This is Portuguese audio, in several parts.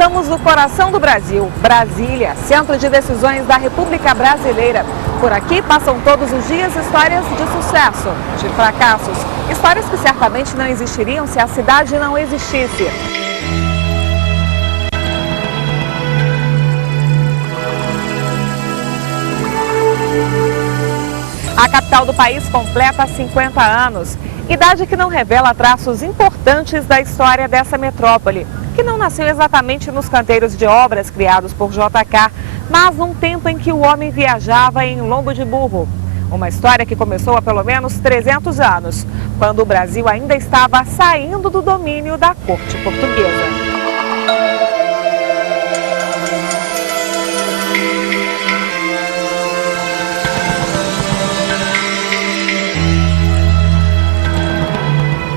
estamos no coração do Brasil, Brasília, centro de decisões da República Brasileira. Por aqui passam todos os dias histórias de sucesso, de fracassos, histórias que certamente não existiriam se a cidade não existisse. A capital do país completa 50 anos, idade que não revela traços importantes da história dessa metrópole, que não nasceu exatamente nos canteiros de obras criados por JK, mas num tempo em que o homem viajava em lombo de burro. Uma história que começou há pelo menos 300 anos, quando o Brasil ainda estava saindo do domínio da corte portuguesa.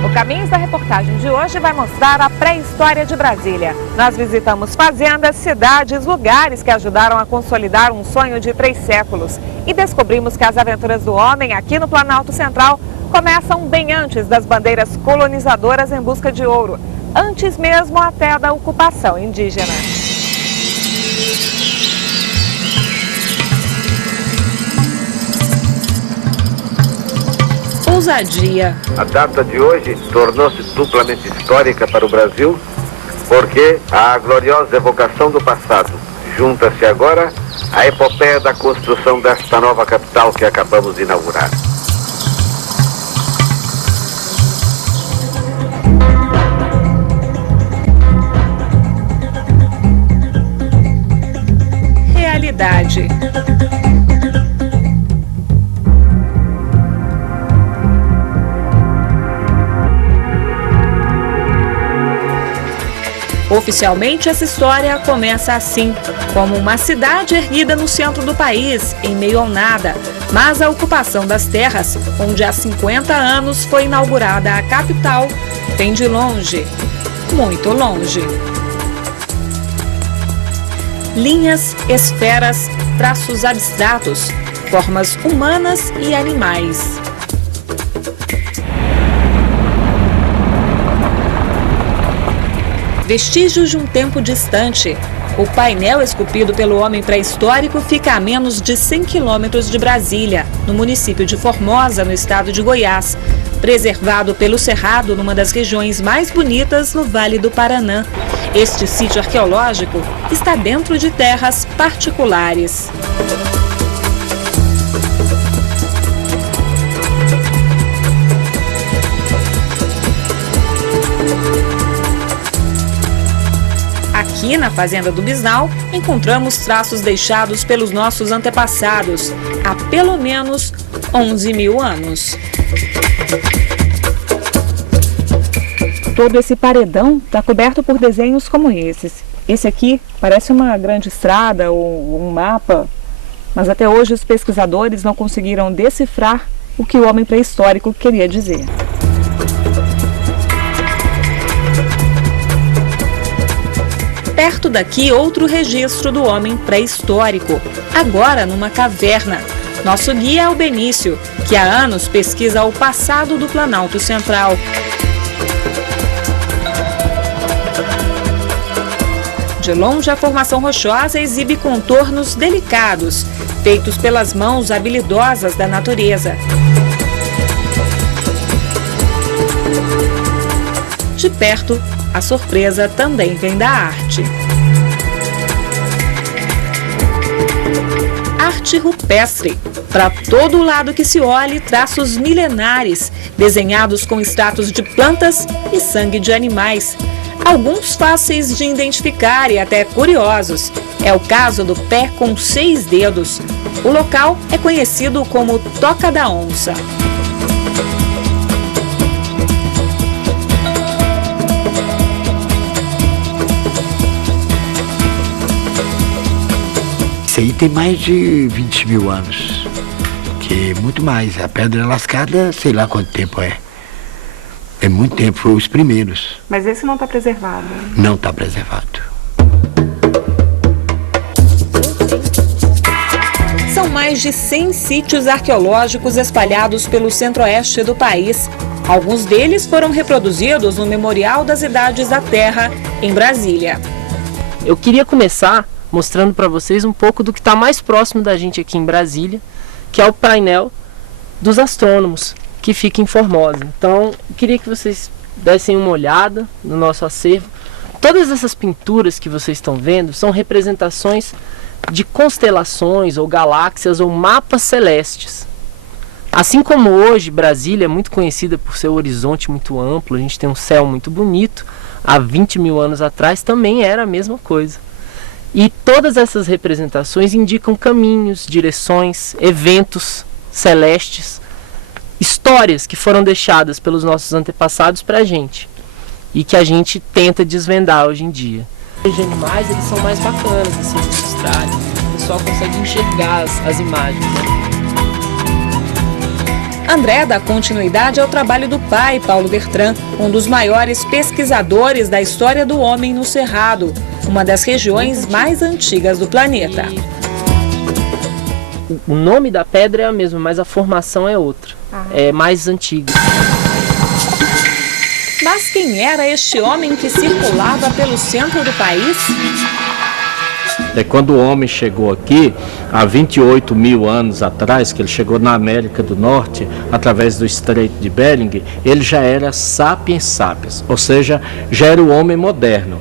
O Caminhos da reportagem de hoje vai mostrar a pré-história de Brasília. Nós visitamos fazendas, cidades, lugares que ajudaram a consolidar um sonho de 3 séculos. E descobrimos que as aventuras do homem aqui no Planalto Central começam bem antes das bandeiras colonizadoras em busca de ouro. Antes mesmo até da ocupação indígena. Ousadia. A data de hoje tornou-se duplamente histórica para o Brasil, porque a gloriosa evocação do passado junta-se agora à epopeia da construção desta nova capital que acabamos de inaugurar. Realidade. Oficialmente, essa história começa assim, como uma cidade erguida no centro do país, em meio ao nada. Mas a ocupação das terras, onde há 50 anos foi inaugurada a capital, vem de longe, muito longe. Linhas, esferas, traços abstratos, formas humanas e animais. Vestígios de um tempo distante. O painel esculpido pelo homem pré-histórico fica a menos de 100 quilômetros de Brasília, no município de Formosa, no estado de Goiás, preservado pelo Cerrado, numa das regiões mais bonitas no Vale do Paraná. Este sítio arqueológico está dentro de terras particulares. Aqui na Fazenda do Bisnal, encontramos traços deixados pelos nossos antepassados há pelo menos 11 mil anos. Todo esse paredão está coberto por desenhos como esses. Esse aqui parece uma grande estrada ou um mapa, mas até hoje os pesquisadores não conseguiram decifrar o que o homem pré-histórico queria dizer. Perto daqui, outro registro do homem pré-histórico, agora numa caverna. Nosso guia é o Benício, que há anos pesquisa o passado do Planalto Central. De longe, a formação rochosa exibe contornos delicados, feitos pelas mãos habilidosas da natureza. De perto, a surpresa também vem da arte. Arte rupestre. Para todo lado que se olhe, traços milenares, desenhados com extratos de plantas e sangue de animais. Alguns fáceis de identificar e até curiosos. É o caso do pé com 6 dedos. O local é conhecido como Toca da Onça. Isso aí tem mais de 20 mil anos, que é muito mais. A pedra lascada, sei lá quanto tempo é. É muito tempo, foi os primeiros. Mas esse não está preservado? Não está preservado. São mais de 100 sítios arqueológicos espalhados pelo centro-oeste do país. Alguns deles foram reproduzidos no Memorial das Idades da Terra, em Brasília. Eu queria começar mostrando para vocês um pouco do que está mais próximo da gente aqui em Brasília, que é o painel dos astrônomos, que fica em Formosa. Então, eu queria que vocês dessem uma olhada no nosso acervo. Todas essas pinturas que vocês estão vendo são representações de constelações ou galáxias ou mapas celestes. Assim como hoje Brasília é muito conhecida por seu horizonte muito amplo, a gente tem um céu muito bonito, há 20 mil anos atrás também era a mesma coisa. E todas essas representações indicam caminhos, direções, eventos celestes, histórias que foram deixadas pelos nossos antepassados para a gente e que a gente tenta desvendar hoje em dia. Os animais, eles são mais bacanas assim, de mostrar, o pessoal consegue enxergar as imagens, né? André dá continuidade ao trabalho do pai, Paulo Bertrand, um dos maiores pesquisadores da história do homem no Cerrado, uma das regiões mais antigas do planeta. O nome da pedra é o mesmo, mas a formação é outra, é mais antiga. Mas quem era este homem que circulava pelo centro do país? Quando o homem chegou aqui, há 28 mil anos atrás, que ele chegou na América do Norte, através do Estreito de Bering, ele já era sapiens sapiens, ou seja, já era o homem moderno.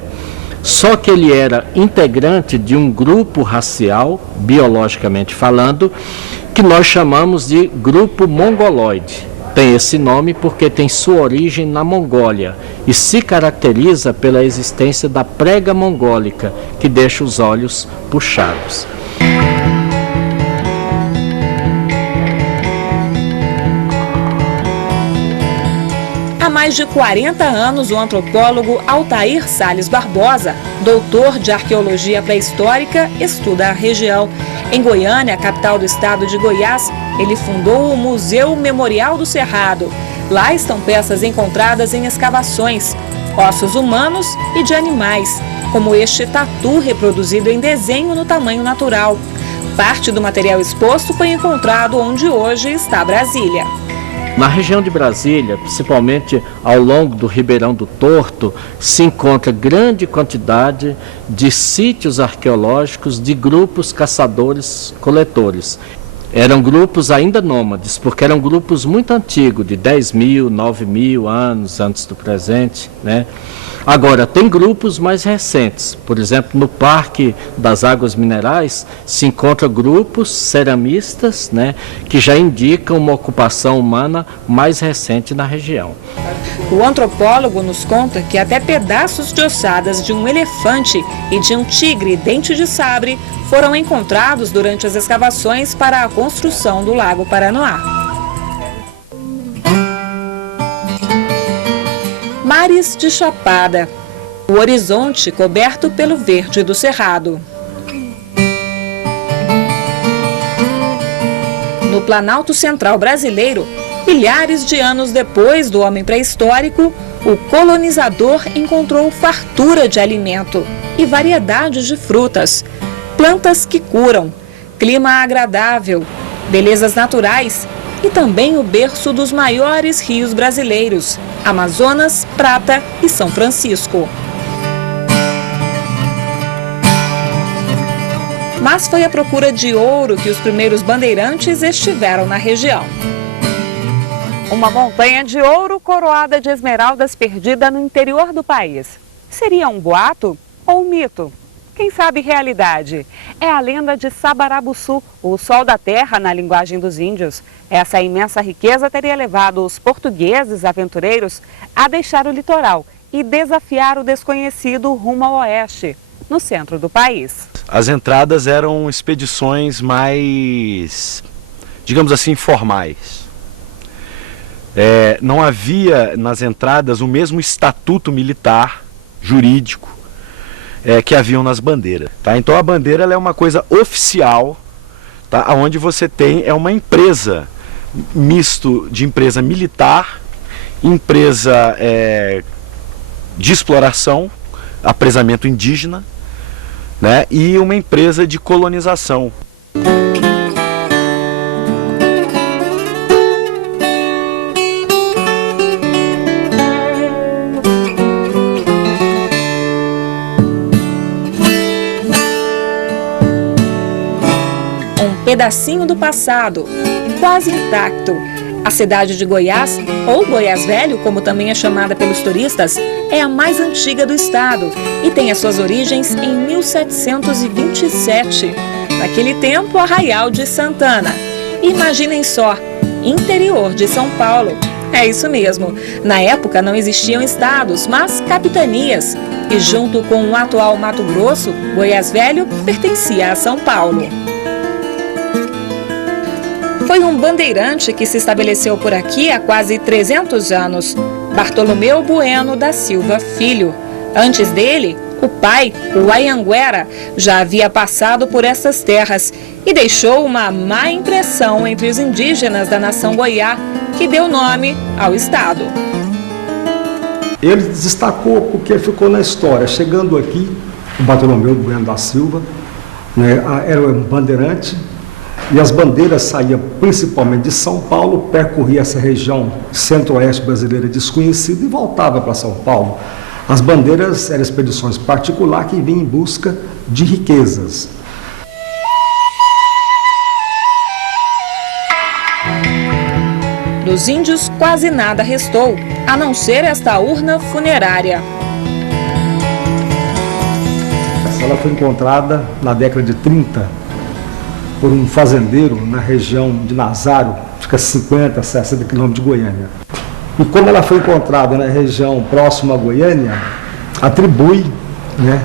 Só que ele era integrante de um grupo racial, biologicamente falando, que nós chamamos de grupo mongoloide. Tem esse nome porque tem sua origem na Mongólia e se caracteriza pela existência da prega mongólica, que deixa os olhos puxados. Há mais de 40 anos, o antropólogo Altair Salles Barbosa, doutor de arqueologia pré-histórica, estuda a região. Em Goiânia, capital do estado de Goiás, ele fundou o Museu Memorial do Cerrado. Lá estão peças encontradas em escavações, ossos humanos e de animais, como este tatu reproduzido em desenho no tamanho natural. Parte do material exposto foi encontrado onde hoje está Brasília. Na região de Brasília, principalmente ao longo do Ribeirão do Torto, se encontra grande quantidade de sítios arqueológicos de grupos caçadores-coletores. Eram grupos ainda nômades, porque eram grupos muito antigos, de 10 mil, 9 mil anos antes do presente, né? Agora, tem grupos mais recentes. Por exemplo, no Parque das Águas Minerais se encontram grupos ceramistas, né, que já indicam uma ocupação humana mais recente na região. O antropólogo nos conta que até pedaços de ossadas de um elefante e de um tigre dente de sabre foram encontrados durante as escavações para a construção do Lago Paranoá. Mares de Chapada, o horizonte coberto pelo verde do Cerrado. No Planalto Central brasileiro, milhares de anos depois do homem pré-histórico, o colonizador encontrou fartura de alimento e variedades de frutas, plantas que curam, clima agradável, belezas naturais e também o berço dos maiores rios brasileiros, Amazonas, Prata e São Francisco. Mas foi à procura de ouro que os primeiros bandeirantes estiveram na região. Uma montanha de ouro coroada de esmeraldas perdida no interior do país. Seria um boato ou um mito? Quem sabe realidade? É a lenda de Sabarabuçu, o sol da terra na linguagem dos índios. Essa imensa riqueza teria levado os portugueses aventureiros a deixar o litoral e desafiar o desconhecido rumo ao oeste, no centro do país. As entradas eram expedições mais, digamos assim, formais. Não havia nas entradas o mesmo estatuto militar, jurídico, que haviam nas bandeiras. Tá? Então a bandeira ela é uma coisa oficial, tá? Onde você tem uma empresa, misto de empresa militar, empresa de exploração, apresamento indígena, né? E uma empresa de colonização. pedacinho do passado, quase intacto. A cidade de Goiás, ou Goiás Velho, como também é chamada pelos turistas, é a mais antiga do estado e tem as suas origens em 1727. Naquele tempo, Arraial de Santana. Imaginem só, interior de São Paulo. É isso mesmo. Na época não existiam estados, mas capitanias. E junto com o atual Mato Grosso, Goiás Velho pertencia a São Paulo. Foi um bandeirante que se estabeleceu por aqui há quase 300 anos, Bartolomeu Bueno da Silva Filho. Antes dele, o pai, o Anhanguera, já havia passado por essas terras e deixou uma má impressão entre os indígenas da nação Goiá, que deu nome ao estado. Ele destacou porque ficou na história. Chegando aqui, o Bartolomeu Bueno da Silva, né, era um bandeirante, e as bandeiras saíam principalmente de São Paulo, percorria essa região centro-oeste brasileira desconhecida e voltava para São Paulo. As bandeiras eram expedições particulares que vinham em busca de riquezas. Dos índios quase nada restou, a não ser esta urna funerária. Ela foi encontrada na década de 30 por um fazendeiro na região de Nazário, fica 50, 60 quilômetros de Goiânia. E como ela foi encontrada na região próxima a Goiânia, atribui, né,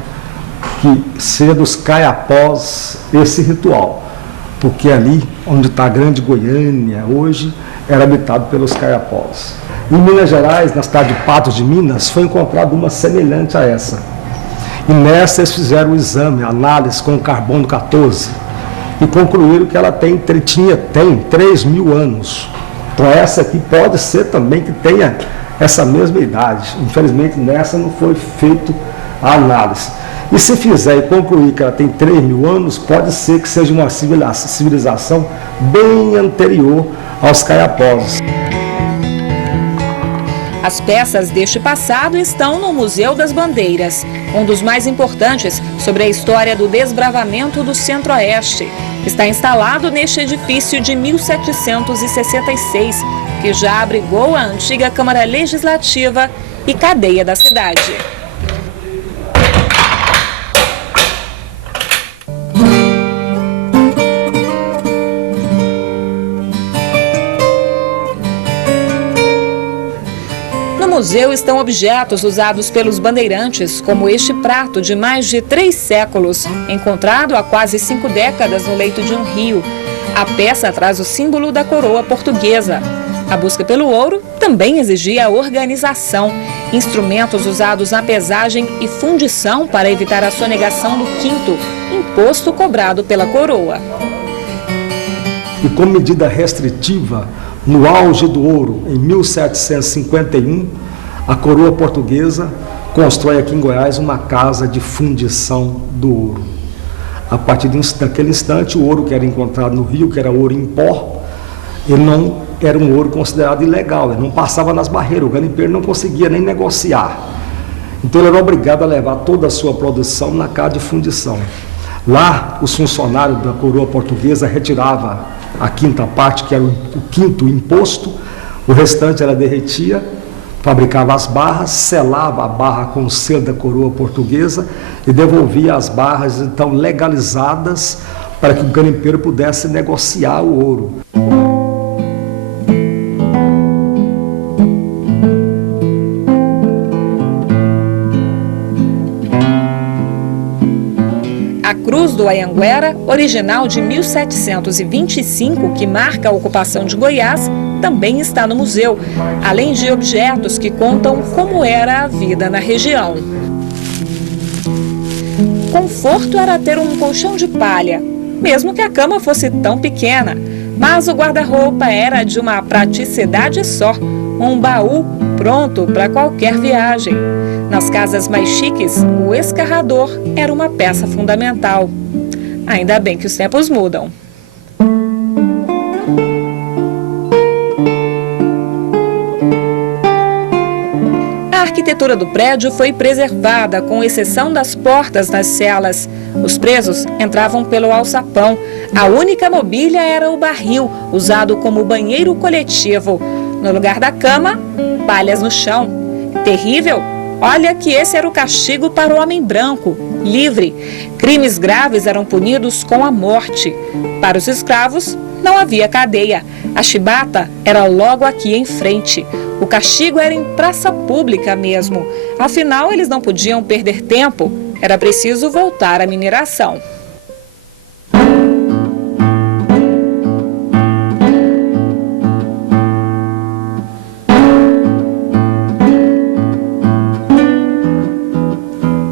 que seja dos Caiapós esse ritual, porque ali onde está a Grande Goiânia hoje era habitado pelos Caiapós. Em Minas Gerais, na cidade de Patos de Minas, foi encontrada uma semelhante a essa. E nessa eles fizeram o exame, a análise com o carbono 14 e concluíram que ela tem 3.000 anos. Então essa aqui pode ser também que tenha essa mesma idade. Infelizmente nessa não foi feita a análise. E se fizer e concluir que ela tem 3.000 anos, pode ser que seja uma civilização bem anterior aos Caiapós. As peças deste passado estão no Museu das Bandeiras, um dos mais importantes sobre a história do desbravamento do Centro-Oeste. Está instalado neste edifício de 1766, que já abrigou a antiga Câmara Legislativa e cadeia da cidade. No museu estão objetos usados pelos bandeirantes, como este prato de mais de 3 séculos, encontrado há quase 5 décadas no leito de um rio. A peça traz o símbolo da coroa portuguesa. A busca pelo ouro também exigia organização, instrumentos usados na pesagem e fundição para evitar a sonegação do quinto, imposto cobrado pela coroa. E como medida restritiva, no auge do ouro, em 1751, a coroa portuguesa constrói aqui em Goiás uma casa de fundição do ouro. A partir daquele instante, o ouro que era encontrado no rio, que era ouro em pó, ele não era um ouro considerado ilegal, ele não passava nas barreiras, o garimpeiro não conseguia nem negociar. Então ele era obrigado a levar toda a sua produção na casa de fundição. Lá, os funcionários da coroa portuguesa retiravam a quinta parte, que era o quinto imposto, o restante ela derretia, fabricava as barras, selava a barra com o selo da coroa portuguesa e devolvia as barras, então, legalizadas para que o garimpeiro pudesse negociar o ouro. A cruz do Anhanguera, original de 1725, que marca a ocupação de Goiás, também está no museu, além de objetos que contam como era a vida na região. Conforto era ter um colchão de palha, mesmo que a cama fosse tão pequena, mas o guarda-roupa era de uma praticidade só, um baú pronto para qualquer viagem. Nas casas mais chiques, o escarrador era uma peça fundamental. Ainda bem que os tempos mudam. A arquitetura do prédio foi preservada, com exceção das portas das celas. Os presos entravam pelo alçapão. A única mobília era o barril, usado como banheiro coletivo. No lugar da cama, palhas no chão. Terrível? Olha que esse era o castigo para o homem branco, livre. Crimes graves eram punidos com a morte. Para os escravos, não havia cadeia. A chibata era logo aqui em frente. O castigo era em praça pública mesmo. Afinal, eles não podiam perder tempo. Era preciso voltar à mineração.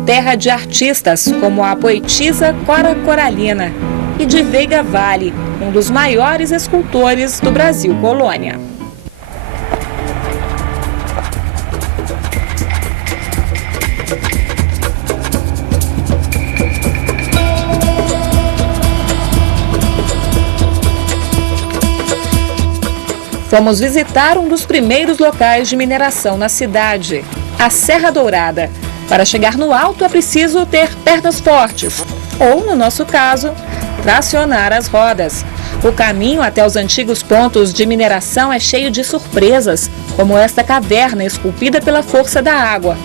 Terra de artistas como a poetisa Cora Coralina e de Veiga Vale, um dos maiores escultores do Brasil colônia. Fomos visitar um dos primeiros locais de mineração na cidade, a Serra Dourada. Para chegar no alto é preciso ter pernas fortes, ou, no nosso caso, tracionar as rodas. O caminho até os antigos pontos de mineração é cheio de surpresas, como esta caverna esculpida pela força da água.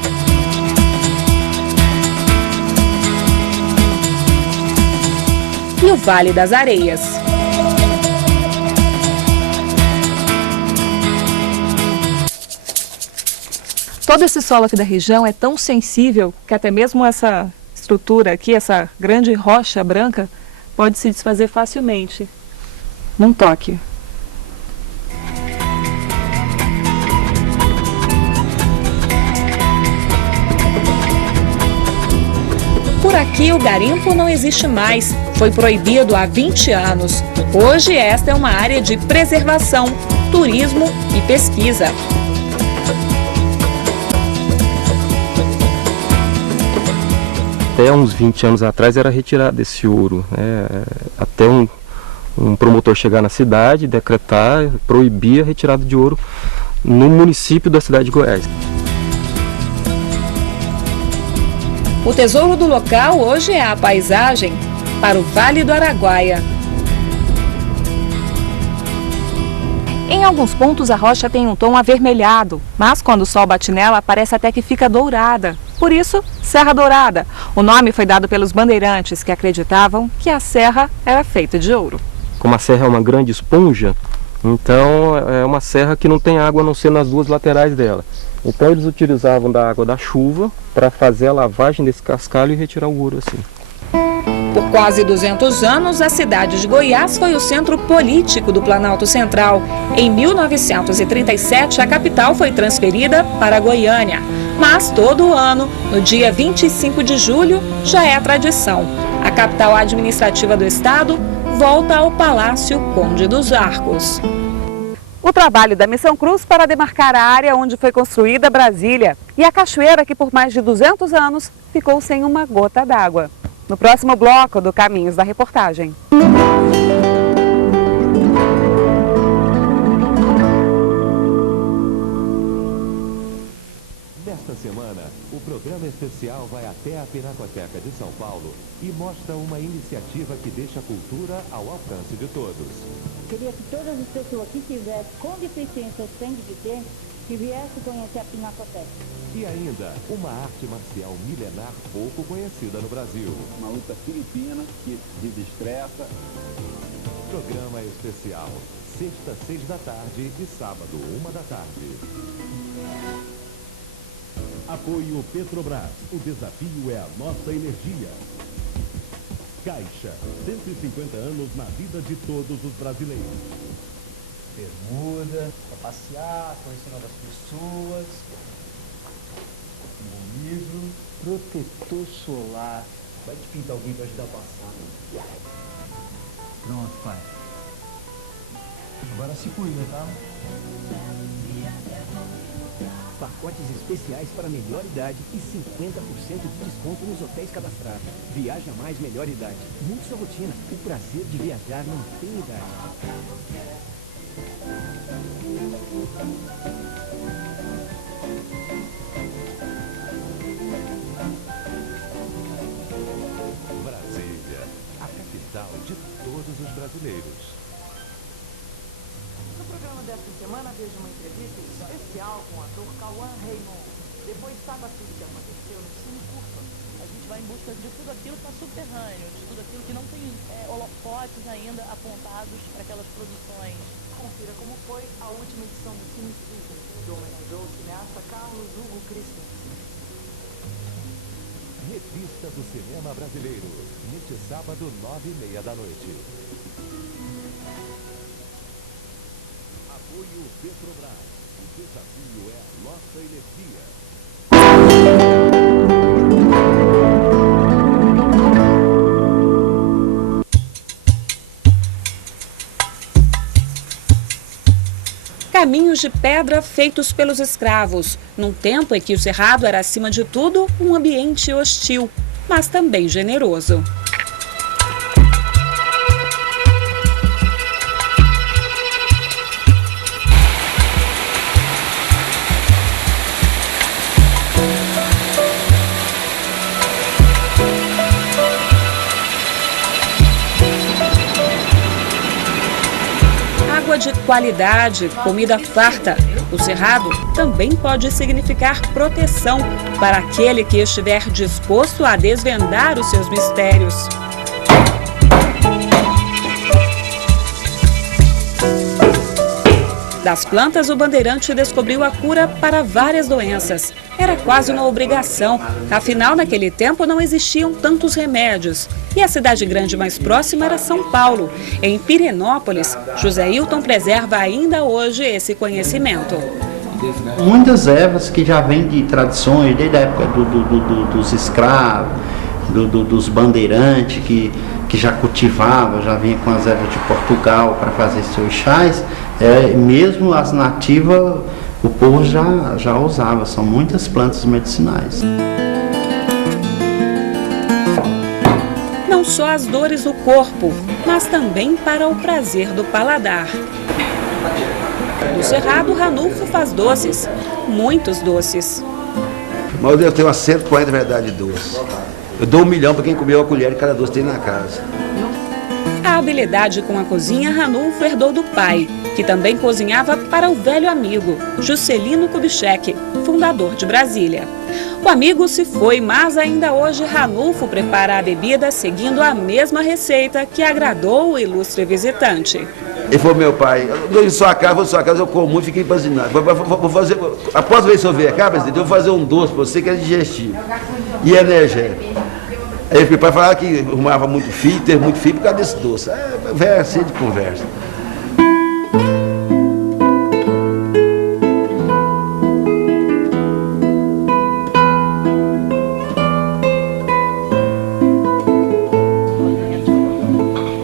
E o Vale das Areias. Todo esse solo aqui da região é tão sensível que até mesmo essa estrutura aqui, essa grande rocha branca, pode se desfazer facilmente num toque. Por aqui o garimpo não existe mais, foi proibido há 20 anos. Hoje esta é uma área de preservação, turismo e pesquisa. Até uns 20 anos atrás era retirado esse ouro, né? Até um promotor chegar na cidade, decretar, proibir a retirada de ouro no município da cidade de Goiás. O tesouro do local hoje é a paisagem para o Vale do Araguaia. Em alguns pontos a rocha tem um tom avermelhado, mas quando o sol bate nela parece até que fica dourada. Por isso, Serra Dourada. O nome foi dado pelos bandeirantes que acreditavam que a serra era feita de ouro. Como a serra é uma grande esponja, então é uma serra que não tem água a não ser nas duas laterais dela. Então eles utilizavam da água da chuva para fazer a lavagem desse cascalho e retirar o ouro assim. Por quase 200 anos, a cidade de Goiás foi o centro político do Planalto Central. Em 1937, a capital foi transferida para Goiânia. Mas todo ano, no dia 25 de julho, já é tradição. A capital administrativa do estado volta ao Palácio Conde dos Arcos. O trabalho da Missão Cruz para demarcar a área onde foi construída Brasília e a cachoeira que por mais de 200 anos ficou sem uma gota d'água. No próximo bloco do Caminhos da Reportagem. Nesta semana, o programa especial vai até a Pinacoteca de São Paulo e mostra uma iniciativa que deixa a cultura ao alcance de todos. Queria que todas as pessoas que tivessem com deficiência ou sem deficiência que viessem conhecer a Pinacoteca. E ainda, uma arte marcial milenar pouco conhecida no Brasil. Uma luta filipina que desestressa. Programa especial, sexta, 6 da tarde e sábado, 1 da tarde. Apoio Petrobras. O desafio é a nossa energia. Caixa. 150 anos na vida de todos os brasileiros. Bermuda, para passear, conhecer novas pessoas. Um bom livro. Protetor solar. Vai te pintar alguém para ajudar a passar. Pronto, pai. Agora se cuida, tá? Pacotes especiais para melhor idade e 50% de desconto nos hotéis cadastrados. Viaja mais melhor idade. Mude sua rotina. O prazer de viajar não tem idade. Natal de todos os brasileiros. No programa desta semana, vejo uma entrevista especial com o ator Cauã Raymond. Depois saiba tudo que aconteceu no Cine Curva. A gente vai em busca de tudo aquilo que está subterrâneo, de tudo aquilo que não tem holofotes ainda apontados para aquelas produções. Confira como foi a última edição do Cine Curva, que homenageou o cineasta Carlos Hugo Christensen. Revista do Cinema Brasileiro, neste sábado, 9h30 da noite. Apoio Petrobras. O desafio é a nossa energia. Caminhos de pedra feitos pelos escravos, num tempo em que o Cerrado era, acima de tudo, um ambiente hostil, mas também generoso. Água de qualidade, comida farta. O Cerrado também pode significar proteção para aquele que estiver disposto a desvendar os seus mistérios. Das plantas, o bandeirante descobriu a cura para várias doenças. Era quase uma obrigação, afinal, naquele tempo não existiam tantos remédios. E a cidade grande mais próxima era São Paulo. Em Pirenópolis, José Hilton preserva ainda hoje esse conhecimento. Muitas ervas que já vêm de tradições, desde a época dos escravos, dos bandeirantes, que já cultivavam, já vinha com as ervas de Portugal para fazer seus chás. Mesmo as nativas, o povo já usava, são muitas plantas medicinais. Não só as dores do corpo, mas também para o prazer do paladar. No Cerrado, Ranulfo faz doces, muitos doces. Mas eu tenho umas 140 verdades doces. Eu dou 1 milhão para quem comeu a colher de cada doce que tem na casa. A habilidade com a cozinha, Ranulfo herdou do pai, que também cozinhava para o velho amigo, Juscelino Kubitschek, fundador de Brasília. O amigo se foi, mas ainda hoje Ranulfo prepara a bebida seguindo a mesma receita que agradou o ilustre visitante. Ele falou, meu pai, eu vou em sua casa, eu como muito, fiquei empanzinado. Vou fazer, após ver se eu ver cá, presidente, eu vou fazer um doce para você que é digestivo e energético. Aí meu pai falava que arrumava muito filho, teve muito filho por causa desse doce. É assim de conversa.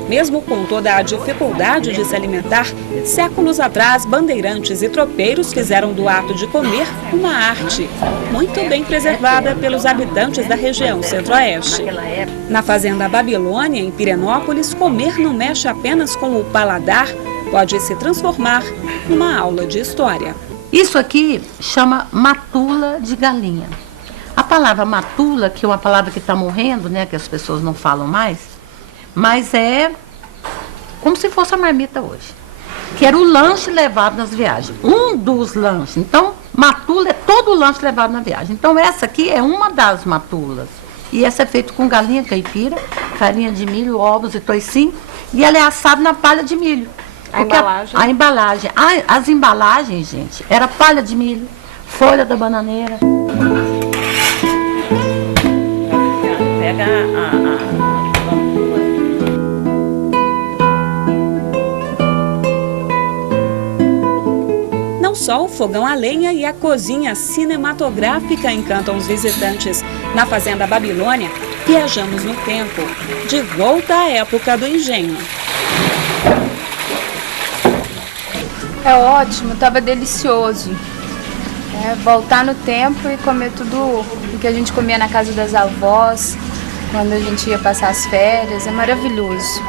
Mesmo com toda a dificuldade de se alimentar, séculos atrás, bandeirantes e tropeiros fizeram do ato de comer uma arte, muito bem preservada pelos habitantes da região centro-oeste. Na fazenda Babilônia, em Pirenópolis, comer não mexe apenas com o paladar, pode se transformar numa aula de história. Isso aqui chama matula de galinha. A palavra matula, que é uma palavra que está morrendo, né, que as pessoas não falam mais, mas é como se fosse a marmita hoje, que era o lanche levado nas viagens, um dos lanches. Então, matula é todo o lanche levado na viagem. Então, essa aqui é uma das matulas. E essa é feita com galinha caipira, farinha de milho, ovos e toicinho, e ela é assada na palha de milho. A embalagem? A embalagem. As embalagens, gente, era palha de milho, folha da bananeira. Pega Não só o fogão a lenha e a cozinha cinematográfica encantam os visitantes. Na fazenda Babilônia, viajamos no tempo, de volta à época do engenho. É ótimo, estava delicioso. Voltar no tempo e comer tudo o que a gente comia na casa das avós, quando a gente ia passar as férias, é maravilhoso.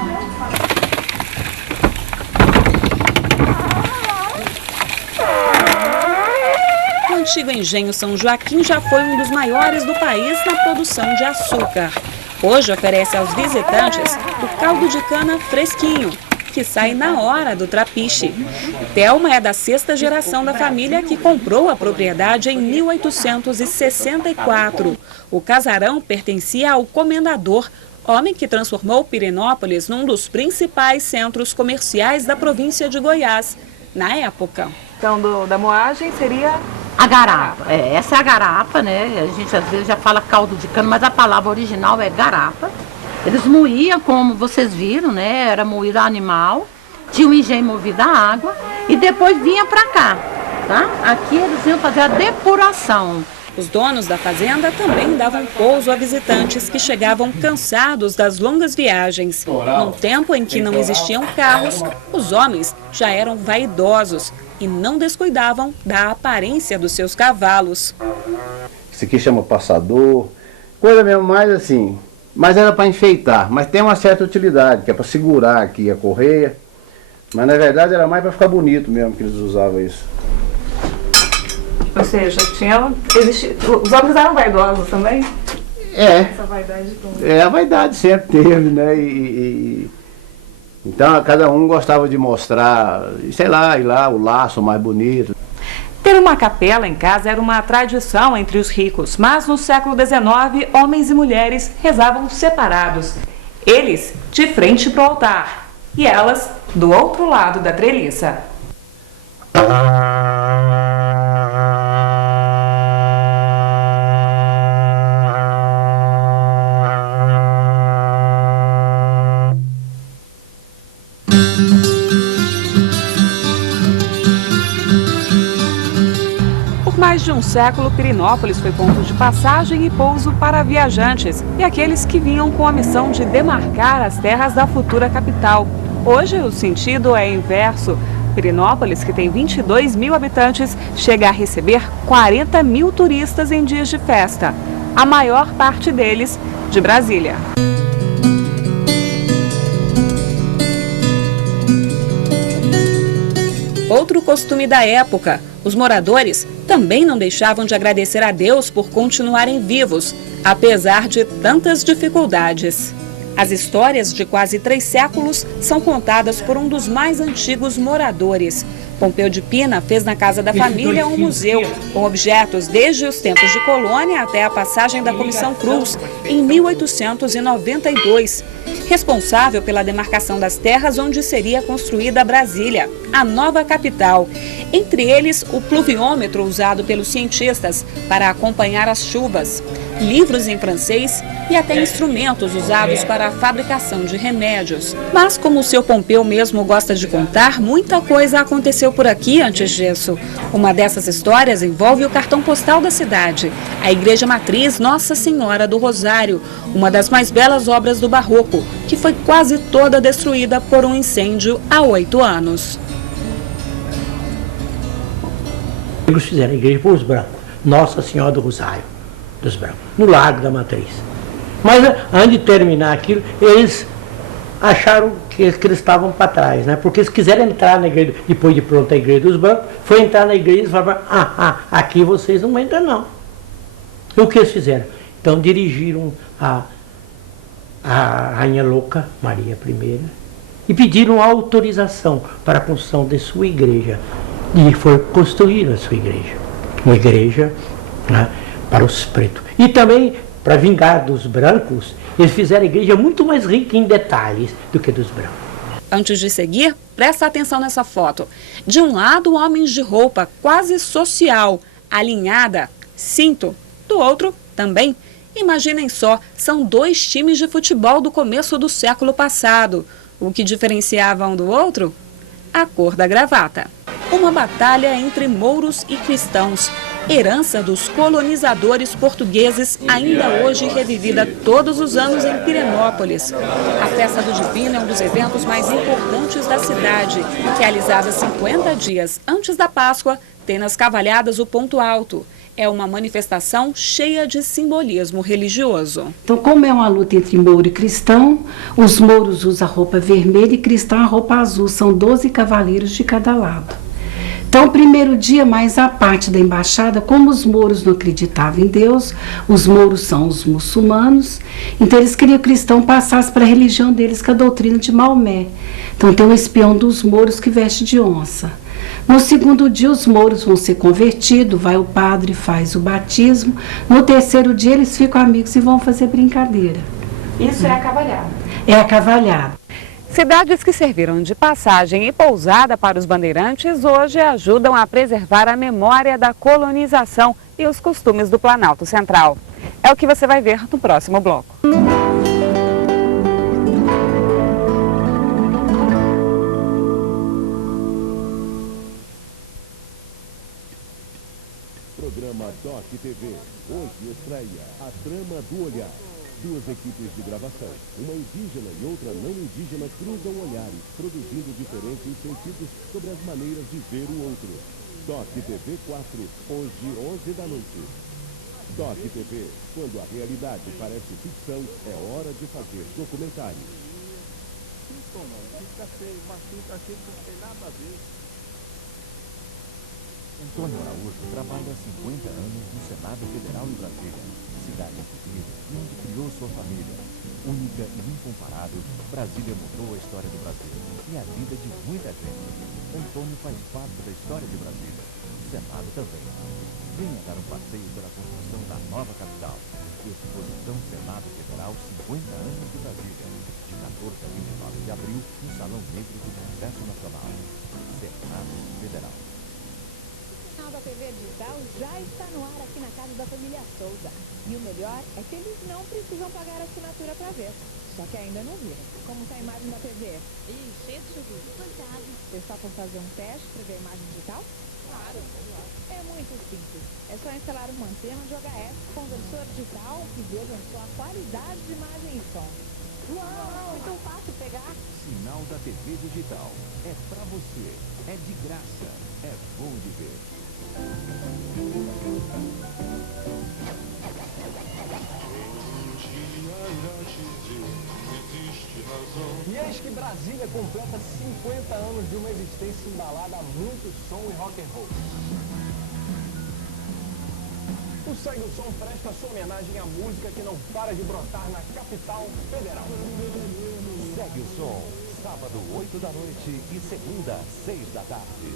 O antigo engenho São Joaquim já foi um dos maiores do país na produção de açúcar. Hoje oferece aos visitantes o caldo de cana fresquinho, que sai na hora do trapiche. Thelma é da 6ª geração da família que comprou a propriedade em 1864. O casarão pertencia ao comendador, homem que transformou Pirenópolis num dos principais centros comerciais da província de Goiás, na época. Então, da moagem seria... A garapa. Essa é a garapa, né? A gente às vezes já fala caldo de cana, mas a palavra original é garapa. Eles moíam, como vocês viram, né? Era moído animal, tinha um engenho movido a água e depois vinha para cá, tá? Aqui eles iam fazer a depuração. Os donos da fazenda também davam pouso a visitantes que chegavam cansados das longas viagens. Num tempo em que não existiam carros, os homens já eram vaidosos e não descuidavam da aparência dos seus cavalos. Isso aqui chama passador, coisa mesmo mais assim, mas era para enfeitar, mas tem uma certa utilidade, que é para segurar aqui a correia, mas na verdade era mais para ficar bonito mesmo que eles usavam isso. Ou seja, os homens eram vaidosos também? Essa vaidade toda. A vaidade sempre teve, né? Então cada um gostava de mostrar, sei lá, o laço mais bonito. Ter uma capela em casa era uma tradição entre os ricos, mas no século XIX, homens e mulheres rezavam separados. Eles de frente para o altar e elas do outro lado da treliça. Mais de um século, Pirenópolis foi ponto de passagem e pouso para viajantes e aqueles que vinham com a missão de demarcar as terras da futura capital. Hoje, o sentido é inverso. Pirenópolis, que tem 22 mil habitantes, chega a receber 40 mil turistas em dias de festa, a maior parte deles de Brasília. Outro costume da época, os moradores também não deixavam de agradecer a Deus por continuarem vivos, apesar de tantas dificuldades. As histórias de quase 3 séculos são contadas por um dos mais antigos moradores. Pompeu de Pina fez na casa da família um museu, com objetos desde os tempos de colônia até a passagem da Comissão Cruz, em 1892. Responsável pela demarcação das terras onde seria construída Brasília, a nova capital. Entre eles, o pluviômetro usado pelos cientistas para acompanhar as chuvas, livros em francês e até instrumentos usados para a fabricação de remédios. Mas, como o seu Pompeu mesmo gosta de contar, muita coisa aconteceu por aqui antes disso. Uma dessas histórias envolve o cartão postal da cidade, a Igreja Matriz Nossa Senhora do Rosário, uma das mais belas obras do Barroco, que foi quase toda destruída por um incêndio há 8 anos. Eles fizeram a igreja para os brancos, Nossa Senhora do Rosário, dos brancos, no Largo da Matriz. Mas antes de terminar aquilo, eles acharam que eles estavam para trás, né? Porque eles quiseram entrar na igreja, depois de pronta a igreja dos brancos, foi entrar na igreja e falaram, aqui vocês não entram não. E o que eles fizeram? Então dirigiram a Rainha Louca, Maria I, e pediram autorização para a construção de sua igreja. E foi construída a sua igreja. Uma igreja, né, para os pretos. E também, para vingar dos brancos, eles fizeram a igreja muito mais rica em detalhes do que dos brancos. Antes de seguir, presta atenção nessa foto. De um lado, homens de roupa quase social, alinhada, cinto. Do outro, também. Imaginem só, são 2 times de futebol do começo do século passado. O que diferenciava um do outro? A cor da gravata. Uma batalha entre mouros e cristãos, herança dos colonizadores portugueses, ainda hoje revivida todos os anos em Pirenópolis. A Festa do Divino é um dos eventos mais importantes da cidade, realizada 50 dias antes da Páscoa, tem nas Cavalhadas o ponto alto. É uma manifestação cheia de simbolismo religioso. Então, como é uma luta entre mouro e cristão, os mouros usam a roupa vermelha e cristão a roupa azul. São 12 cavaleiros de cada lado. Então, o primeiro dia, mais a parte da embaixada, como os mouros não acreditavam em Deus, os mouros são os muçulmanos, então eles queriam que o cristão passasse para a religião deles, com a doutrina de Maomé. Então, tem um espião dos mouros que veste de onça. No segundo dia, os mouros vão ser convertidos, vai o padre, faz o batismo. No terceiro dia, eles ficam amigos e vão fazer brincadeira. Isso é a cavalhada. É a cavalhada. Cidades que serviram de passagem e pousada para os bandeirantes hoje ajudam a preservar a memória da colonização e os costumes do Planalto Central. É o que você vai ver no próximo bloco. Programa DOC TV. Hoje estreia A Trama do Olhar. Duas equipes de gravação, uma indígena e outra não indígena, cruzam olhares, produzindo diferentes sentidos sobre as maneiras de ver o outro. DOC TV 4, hoje 11 da noite. DOC TV, quando a realidade parece ficção, é hora de fazer documentário. Fica feio, mas fica feio, não tem nada a ver. Antônio Araújo trabalha há 50 anos no Senado Federal em Brasília, cidade em que vive e onde criou sua família. Única e incomparável, Brasília mudou a história do Brasil e a vida de muita gente. Antônio faz parte da história de Brasília, o Senado também. Venha dar um passeio pela construção da nova capital. Exposição Senado Federal 50 anos de Brasília, de 14 a 29 de abril, no Salão Negro do Congresso Nacional. Senado Federal. A TV Digital já está no ar aqui na casa da família Souza. E o melhor é que eles não precisam pagar assinatura para ver. Só que ainda não viram. Como está a imagem da TV? Ih, cheio de chuvisco. Fantástico. Você está por fazer um teste para ver a imagem digital? Claro. É muito simples. É só instalar uma antena de OHF conversor digital e vejam só a qualidade de imagem e som. Uau, é tão fácil pegar. Sinal da TV Digital. É pra você. É de graça. É bom de ver. E eis que Brasília completa 50 anos de uma existência embalada a muito som e rock and roll. O Segue o Som presta sua homenagem à música que não para de brotar na capital federal. Segue o Som, sábado 8 da noite e segunda 6 da tarde.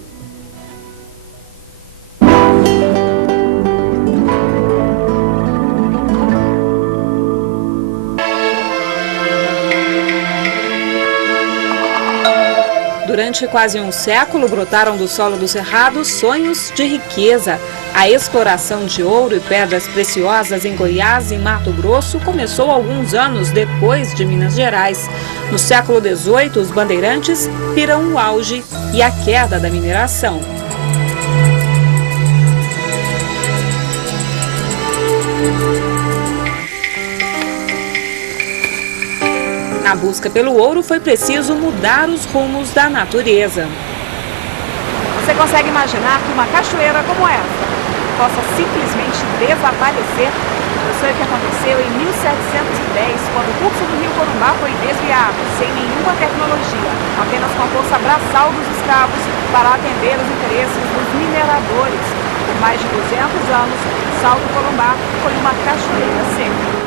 Durante quase um século, brotaram do solo do Cerrado sonhos de riqueza. A exploração de ouro e pedras preciosas em Goiás e Mato Grosso começou alguns anos depois de Minas Gerais. No século XVIII, os bandeirantes viram o auge e a queda da mineração. Na busca pelo ouro, foi preciso mudar os rumos da natureza. Você consegue imaginar que uma cachoeira como essa possa simplesmente desaparecer? Isso foi o que aconteceu em 1710, quando o curso do Rio Corumbá foi desviado, sem nenhuma tecnologia, apenas com a força braçal dos escravos para atender os interesses dos mineradores. Por mais de 200 anos, Salto Corumbá foi uma cachoeira seca.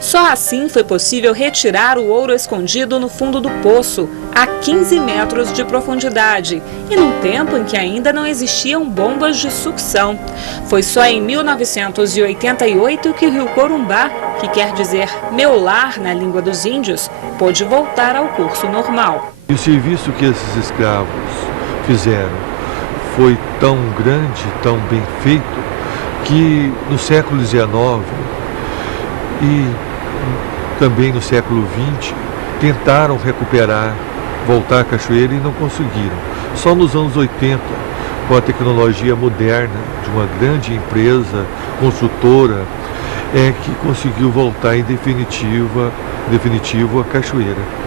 Só assim foi possível retirar o ouro escondido no fundo do poço, a 15 metros de profundidade, e num tempo em que ainda não existiam bombas de sucção. Foi só em 1988 que o Rio Corumbá, que quer dizer meu lar na língua dos índios, pôde voltar ao curso normal. E o serviço que esses escravos fizeram foi tão grande, tão bem feito, que no século XIX e também no século XX, tentaram recuperar, voltar à cachoeira e não conseguiram. Só nos anos 80, com a tecnologia moderna de uma grande empresa construtora, é que conseguiu voltar em definitivo à cachoeira.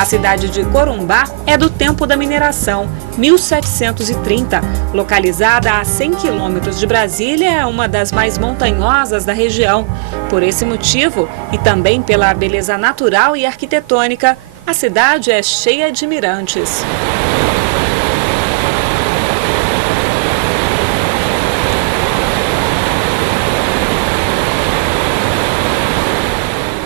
A cidade de Corumbá é do tempo da mineração, 1730. Localizada a 100 quilômetros de Brasília, é uma das mais montanhosas da região. Por esse motivo, e também pela beleza natural e arquitetônica, a cidade é cheia de mirantes.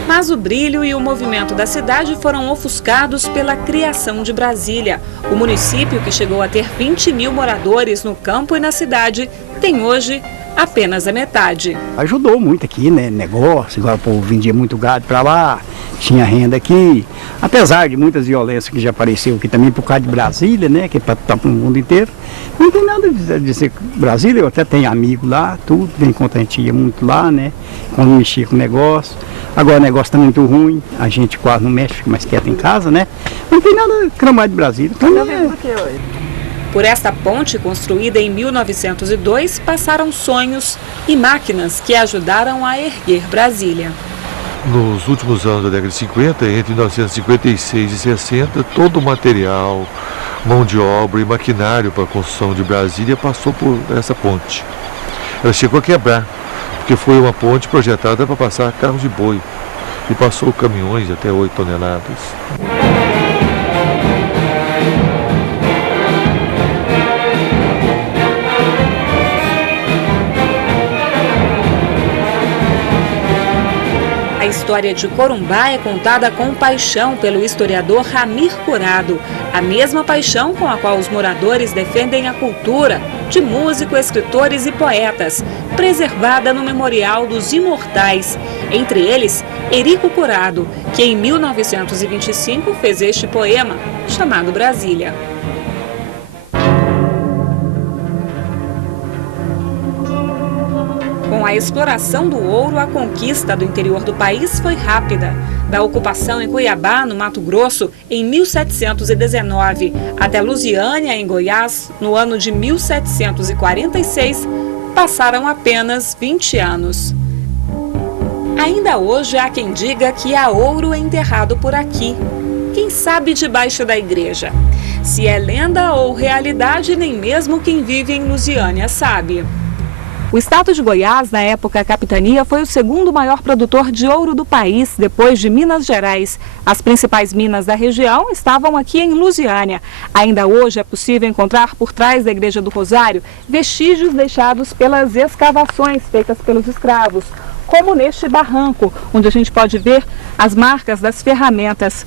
Mas o brilho e o movimento da cidade foram ofuscados pela criação de Brasília. O município, que chegou a ter 20 mil moradores no campo e na cidade, tem hoje apenas a metade. Ajudou muito aqui, né? Negócio, igual o povo vendia muito gado para lá, tinha renda aqui. Apesar de muitas violências que já apareceu aqui também por causa de Brasília, né? Que está para o mundo inteiro. Não tem nada de ser Brasília, eu até tenho amigo lá, tudo, bem contente, ia muito lá, né? Quando mexia com o negócio. Agora o negócio está muito ruim, a gente quase não mexe, fica mais quieto em casa, né? Não tem nada cramado de Brasília. Por esta ponte, construída em 1902, passaram sonhos e máquinas que ajudaram a erguer Brasília. Nos últimos anos da década de 50, entre 1956 e 60, todo o material, mão de obra e maquinário para a construção de Brasília passou por essa ponte. Ela chegou a quebrar, porque foi uma ponte projetada para passar carros de boi e passou caminhões de até 8 toneladas. A história de Corumbá é contada com paixão pelo historiador Ramir Curado, a mesma paixão com a qual os moradores defendem a cultura de músicos, escritores e poetas, preservada no Memorial dos Imortais, entre eles Érico Curado, que em 1925 fez este poema chamado Brasília. Com a exploração do ouro, a conquista do interior do país foi rápida. Da ocupação em Cuiabá, no Mato Grosso, em 1719, até Lusiânia, em Goiás, no ano de 1746, passaram apenas 20 anos. Ainda hoje há quem diga que há ouro enterrado por aqui. Quem sabe debaixo da igreja? Se é lenda ou realidade, nem mesmo quem vive em Lusiânia sabe. O estado de Goiás, na época capitania, foi o segundo maior produtor de ouro do país, depois de Minas Gerais. As principais minas da região estavam aqui em Lusiânia. Ainda hoje é possível encontrar por trás da Igreja do Rosário vestígios deixados pelas escavações feitas pelos escravos, como neste barranco, onde a gente pode ver as marcas das ferramentas.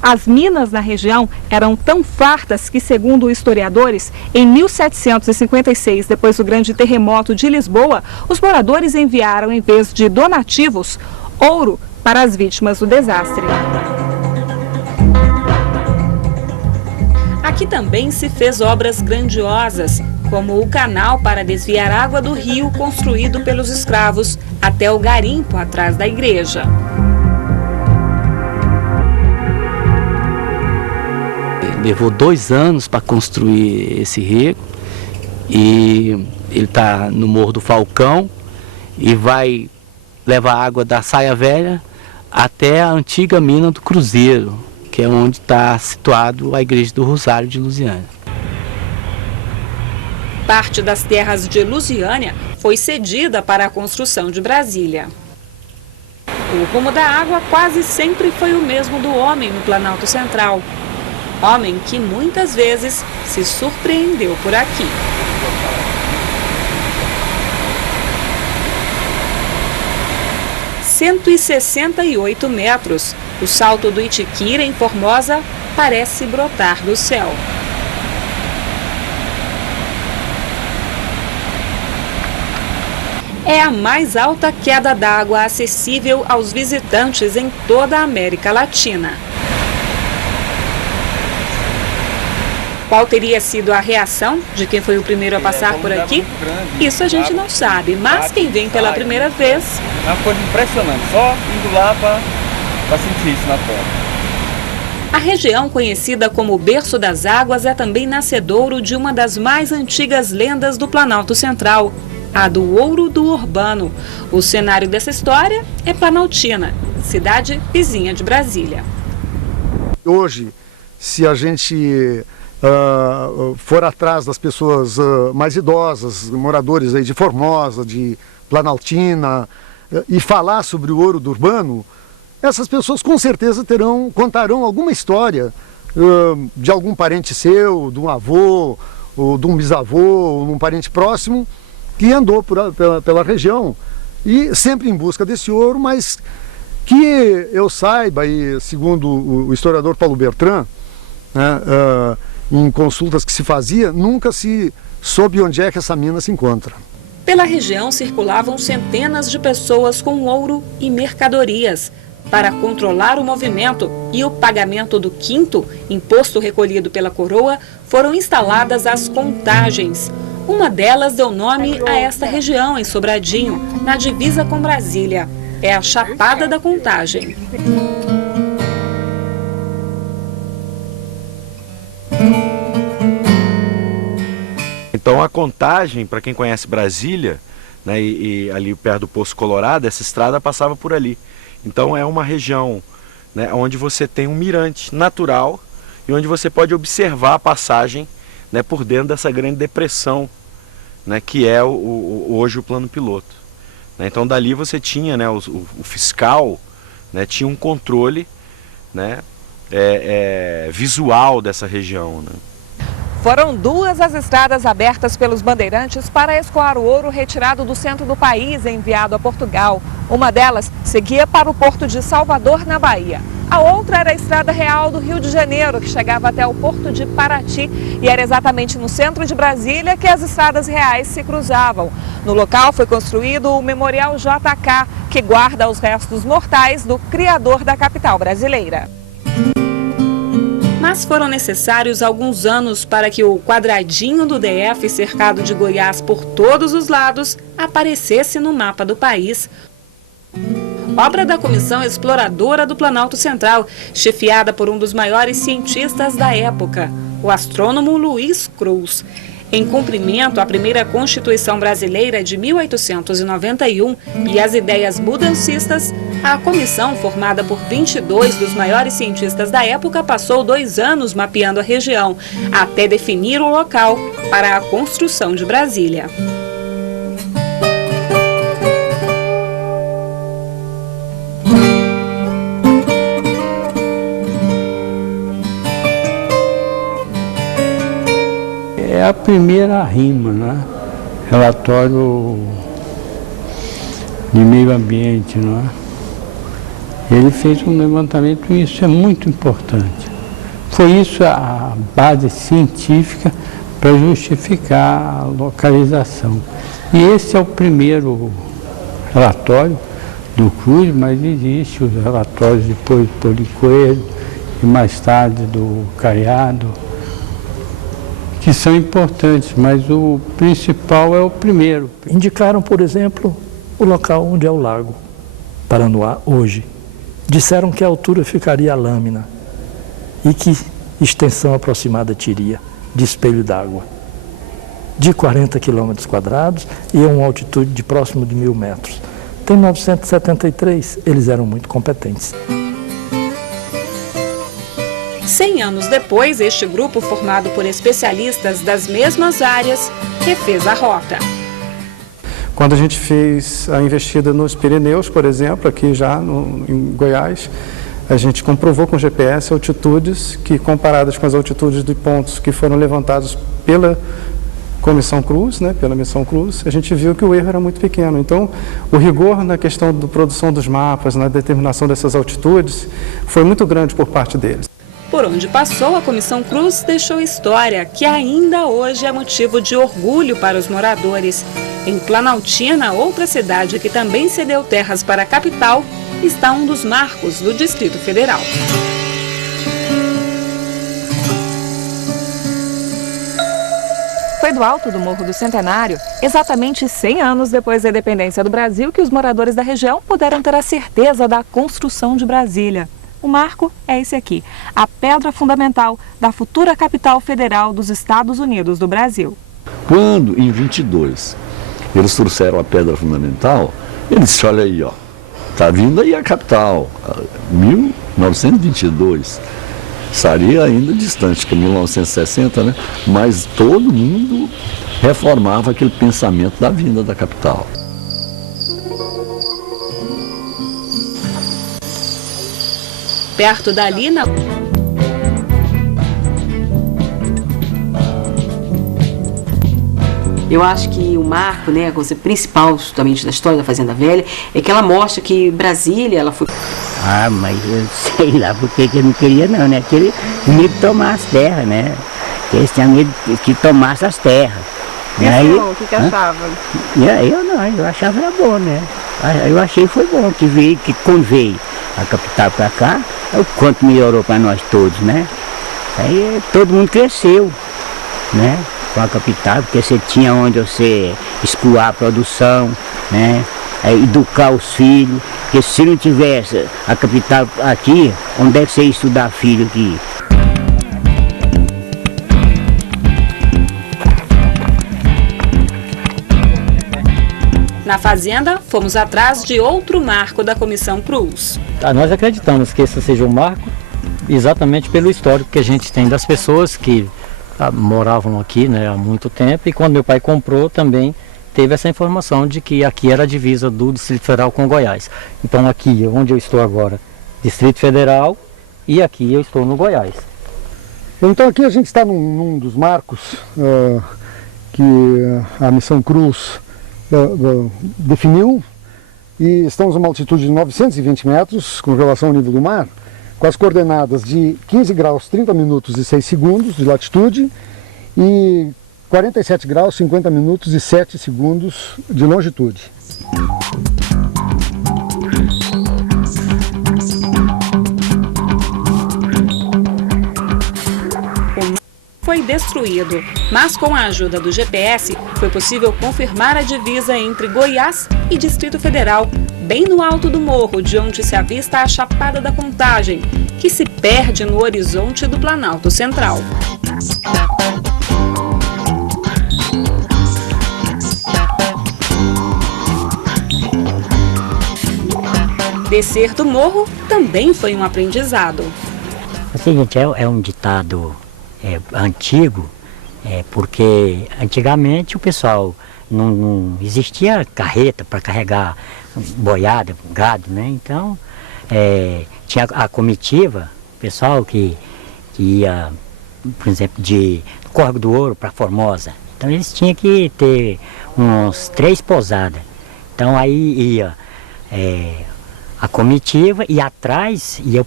As minas na região eram tão fartas que, segundo historiadores, em 1756, depois do grande terremoto de Lisboa, os moradores enviaram, em vez de donativos, ouro para as vítimas do desastre. Aqui também se fez obras grandiosas, como o canal para desviar água do rio construído pelos escravos até o garimpo atrás da igreja. Levou 2 anos para construir esse rego e ele está no Morro do Falcão e vai levar água da Saia Velha até a antiga mina do Cruzeiro, que é onde está situado a Igreja do Rosário de Lusiânia. Parte das terras de Lusiânia foi cedida para a construção de Brasília. O rumo da água quase sempre foi o mesmo do homem no Planalto Central. Homem que muitas vezes se surpreendeu por aqui. ...168 metros. O salto do Itiquira, em Formosa, parece brotar do céu. É a mais alta queda d'água acessível aos visitantes em toda a América Latina. Qual teria sido a reação de quem foi o primeiro a passar por aqui? Isso a gente não sabe, mas quem vem pela primeira vez... É uma coisa impressionante, só indo lá para sentir isso na terra. A região, conhecida como Berço das Águas, é também nascedouro de uma das mais antigas lendas do Planalto Central, a do Ouro do Urbano. O cenário dessa história é Planaltina, cidade vizinha de Brasília. Hoje, se a gente for atrás das pessoas mais idosas, moradores aí de Formosa, de Planaltina, e falar sobre o ouro do Urbano, essas pessoas com certeza contarão alguma história de algum parente seu, de um avô, ou de um bisavô, ou de um parente próximo, que andou pela região, e sempre em busca desse ouro, mas que eu saiba, e segundo o historiador Paulo Bertrand, né, em consultas que se fazia, nunca se soube onde é que essa mina se encontra. Pela região circulavam centenas de pessoas com ouro e mercadorias. Para controlar o movimento e o pagamento do quinto, imposto recolhido pela coroa, foram instaladas as contagens. Uma delas deu nome a esta região, em Sobradinho, na divisa com Brasília. É a Chapada da Contagem. Então a Contagem, para quem conhece Brasília, né, e ali perto do Poço Colorado, essa estrada passava por ali. Então é uma região, né, onde você tem um mirante natural e onde você pode observar a passagem, né, por dentro dessa grande depressão, né, que é hoje o plano piloto. Né, então dali você tinha, né, o fiscal, né, tinha um controle, né, visual dessa região. Né. Foram 2 as estradas abertas pelos bandeirantes para escoar o ouro retirado do centro do país e enviado a Portugal. Uma delas seguia para o porto de Salvador, na Bahia. A outra era a Estrada Real do Rio de Janeiro, que chegava até o porto de Paraty. E era exatamente no centro de Brasília que as estradas reais se cruzavam. No local foi construído o Memorial JK, que guarda os restos mortais do criador da capital brasileira. Mas foram necessários alguns anos para que o quadradinho do DF, cercado de Goiás por todos os lados, aparecesse no mapa do país. Obra da Comissão Exploradora do Planalto Central, chefiada por um dos maiores cientistas da época, o astrônomo Luiz Cruz. Em cumprimento à primeira Constituição Brasileira de 1891 e às ideias mudancistas, a comissão, formada por 22 dos maiores cientistas da época, passou 2 anos mapeando a região, até definir o local para a construção de Brasília. É a primeira rima, né? Relatório de meio ambiente, não é? Ele fez um levantamento e isso é muito importante. Foi isso a base científica para justificar a localização. E esse é o primeiro relatório do Cruz, mas existe os relatórios depois do Paulo Coelho e mais tarde do Caiado, que são importantes, mas o principal é o primeiro. Indicaram, por exemplo, o local onde é o Lago Paranoá hoje. Disseram que a altura ficaria a lâmina e que extensão aproximada teria de espelho d'água. De 40 quilômetros quadrados e a uma altitude de próximo de 1.000 metros. Em 1973, eles eram muito competentes. 100 anos depois, este grupo, formado por especialistas das mesmas áreas, refez a rota. Quando a gente fez a investida nos Pirineus, por exemplo, aqui já em Goiás, a gente comprovou com GPS altitudes que, comparadas com as altitudes de pontos que foram levantados pela Comissão Cruz, né, pela Missão Cruz, a gente viu que o erro era muito pequeno. Então, o rigor na questão da produção dos mapas, na determinação dessas altitudes, foi muito grande por parte deles. Por onde passou, a Comissão Cruz deixou história que ainda hoje é motivo de orgulho para os moradores. Em Planaltina, outra cidade que também cedeu terras para a capital, está um dos marcos do Distrito Federal. Foi do alto do Morro do Centenário, exatamente 100 anos depois da independência do Brasil, que os moradores da região puderam ter a certeza da construção de Brasília. O marco é esse aqui, a pedra fundamental da futura capital federal dos Estados Unidos do Brasil. Quando, em 22, eles trouxeram a pedra fundamental, eles disseram, olha aí, ó, tá vindo aí a capital, 1922. estaria ainda distante, que é 1960, né? Mas todo mundo reformava aquele pensamento da vinda da capital. Perto dali, na... Eu acho que o marco, né, a coisa principal justamente da história da Fazenda Velha é que ela mostra que Brasília, ela foi... Ah, mas eu sei lá porque que eu não queria não, né? Que ele medo de tomar as terras, né? Que eles tinham medo que tomasse as terras. E aí, o que achava? Eu não, eu achava era bom, né? Eu achei que foi bom, que quando veio a capital para cá, o quanto melhorou para nós todos, né? Aí todo mundo cresceu, né? Com a capital, porque você tinha onde você escoar a produção, né? Educar os filhos, porque se não tivesse a capital aqui, onde é que você ia estudar filho aqui? Na fazenda, fomos atrás de outro marco da Comissão Cruz. Nós acreditamos que esse seja um marco exatamente pelo histórico que a gente tem das pessoas que moravam aqui, né, há muito tempo, e quando meu pai comprou também teve essa informação de que aqui era a divisa do Distrito Federal com Goiás. Então aqui, onde eu estou agora, Distrito Federal, e aqui eu estou no Goiás. Então aqui a gente está num dos marcos que a Missão Cruz definiu, e estamos a uma altitude de 920 metros com relação ao nível do mar, com as coordenadas de 15 graus 30 minutos e 6 segundos de latitude e 47 graus 50 minutos e 7 segundos de longitude. Foi destruído, mas com a ajuda do GPS foi possível confirmar a divisa entre Goiás e Distrito Federal, bem no alto do morro, de onde se avista a Chapada da Contagem, que se perde no horizonte do Planalto Central. Descer do morro também foi um aprendizado. É o seguinte, é um ditado antigo, porque antigamente o pessoal não existia carreta para carregar boiada, gado, né? Então tinha a comitiva, o pessoal que ia, por exemplo, de Córrego do Ouro para Formosa. Então eles tinham que ter uns 3 pousadas. Então aí ia a comitiva e atrás ia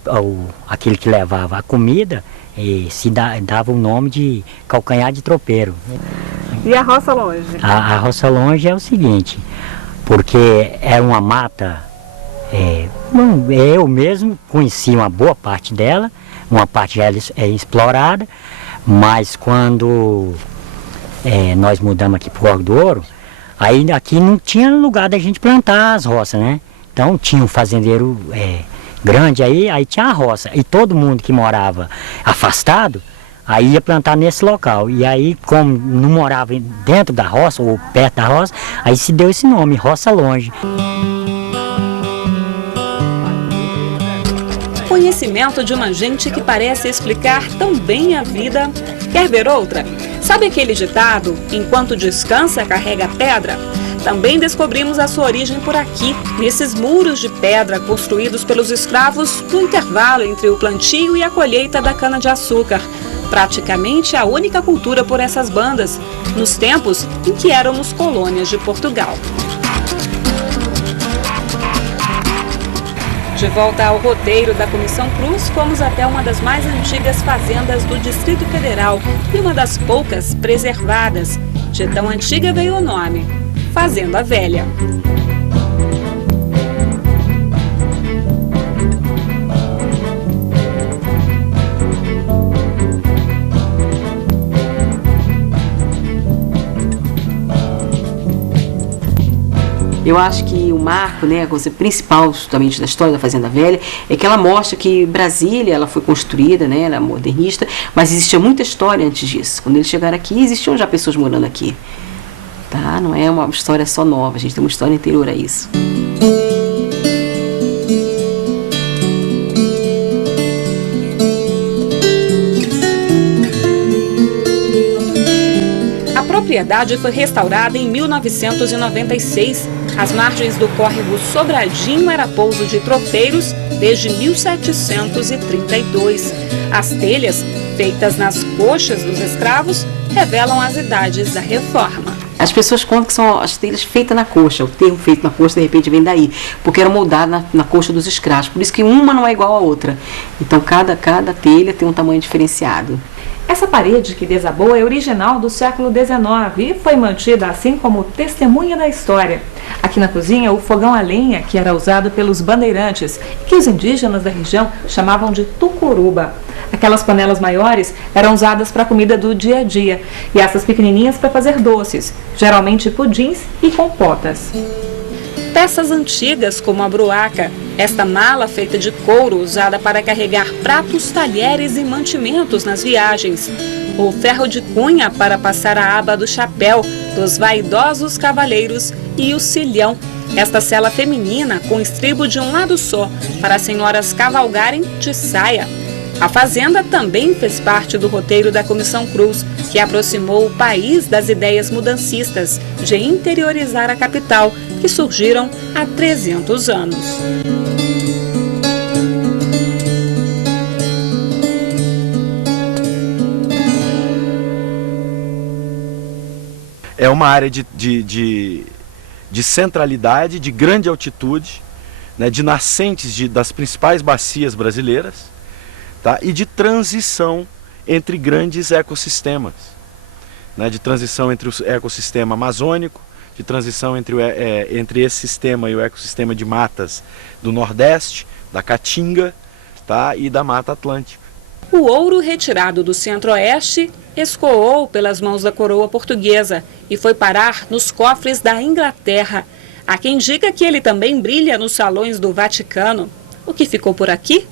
aquele que levava a comida, se dava o nome de calcanhar de tropeiro. E a roça longe? A roça longe é o seguinte, porque é uma mata, eu mesmo conheci uma boa parte dela, uma parte já é explorada, mas quando nós mudamos aqui para o Córrego do Ouro, aí aqui não tinha lugar da gente plantar as roças, né? Então tinha um fazendeiro grande aí tinha a roça, e todo mundo que morava afastado, aí ia plantar nesse local. E aí, como não morava dentro da roça, ou perto da roça, aí se deu esse nome, Roça Longe. Conhecimento de uma gente que parece explicar tão bem a vida. Quer ver outra? Sabe aquele ditado, enquanto descansa, carrega pedra? Também descobrimos a sua origem por aqui, nesses muros de pedra construídos pelos escravos no intervalo entre o plantio e a colheita da cana-de-açúcar. Praticamente a única cultura por essas bandas, nos tempos em que éramos colônias de Portugal. De volta ao roteiro da Comissão Cruz, fomos até uma das mais antigas fazendas do Distrito Federal e uma das poucas preservadas. De tão antiga veio o nome, Fazenda Velha. Eu acho que o marco, né, a coisa principal justamente da história da Fazenda Velha é que ela mostra que Brasília, ela foi construída, né, ela é modernista, mas existia muita história antes disso. Quando eles chegaram aqui, existiam já pessoas morando aqui. Tá? Não é uma história só nova, a gente tem uma história anterior a isso. propriedade foi restaurada em 1996. As margens do córrego Sobradinho era pouso de tropeiros desde 1732. As telhas, feitas nas coxas dos escravos, revelam as idades da reforma. As pessoas contam que são as telhas feitas na coxa. O termo feito na coxa, de repente, vem daí. Porque era moldado na coxa dos escravos. Por isso que uma não é igual à outra. Então, cada telha tem um tamanho diferenciado. Essa parede que desabou é original do século XIX e foi mantida assim como testemunha da história. Aqui na cozinha, o fogão a lenha, que era usado pelos bandeirantes, que os indígenas da região chamavam de tucuruba. Aquelas panelas maiores eram usadas para a comida do dia a dia e essas pequenininhas para fazer doces, geralmente pudins e compotas. Peças antigas como a bruaca, esta mala feita de couro usada para carregar pratos, talheres e mantimentos nas viagens. O ferro de cunha para passar a aba do chapéu dos vaidosos cavaleiros e o cilhão, esta sela feminina com estribo de um lado só, para as senhoras cavalgarem de saia. A fazenda também fez parte do roteiro da Comissão Cruz, que aproximou o país das ideias mudancistas de interiorizar a capital, que surgiram há 300 anos. É uma área de centralidade, de grande altitude, né, de nascentes das principais bacias brasileiras, tá, e de transição entre grandes ecossistemas, né, de transição entre o ecossistema amazônico, de transição entre esse sistema e o ecossistema de matas do Nordeste, da Caatinga, tá, e da Mata Atlântica. O ouro retirado do Centro-Oeste escoou pelas mãos da coroa portuguesa e foi parar nos cofres da Inglaterra. Há quem diga que ele também brilha nos salões do Vaticano. O que ficou por aqui?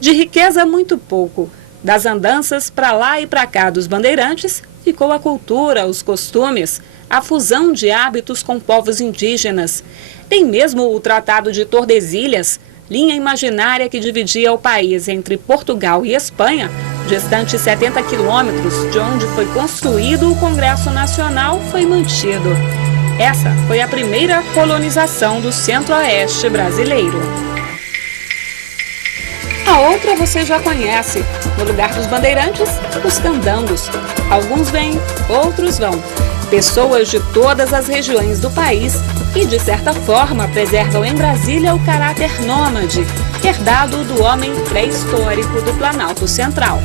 De riqueza, muito pouco. Das andanças para lá e para cá dos bandeirantes, ficou a cultura, os costumes, a fusão de hábitos com povos indígenas. Tem mesmo o Tratado de Tordesilhas, linha imaginária que dividia o país entre Portugal e Espanha, distante 70 quilômetros de onde foi construído o Congresso Nacional, foi mantido. Essa foi a primeira colonização do Centro-Oeste brasileiro. A outra você já conhece. No lugar dos bandeirantes, os candangos. Alguns vêm, outros vão. Pessoas de todas as regiões do país e, de certa forma, preservam em Brasília o caráter nômade, herdado do homem pré-histórico do Planalto Central.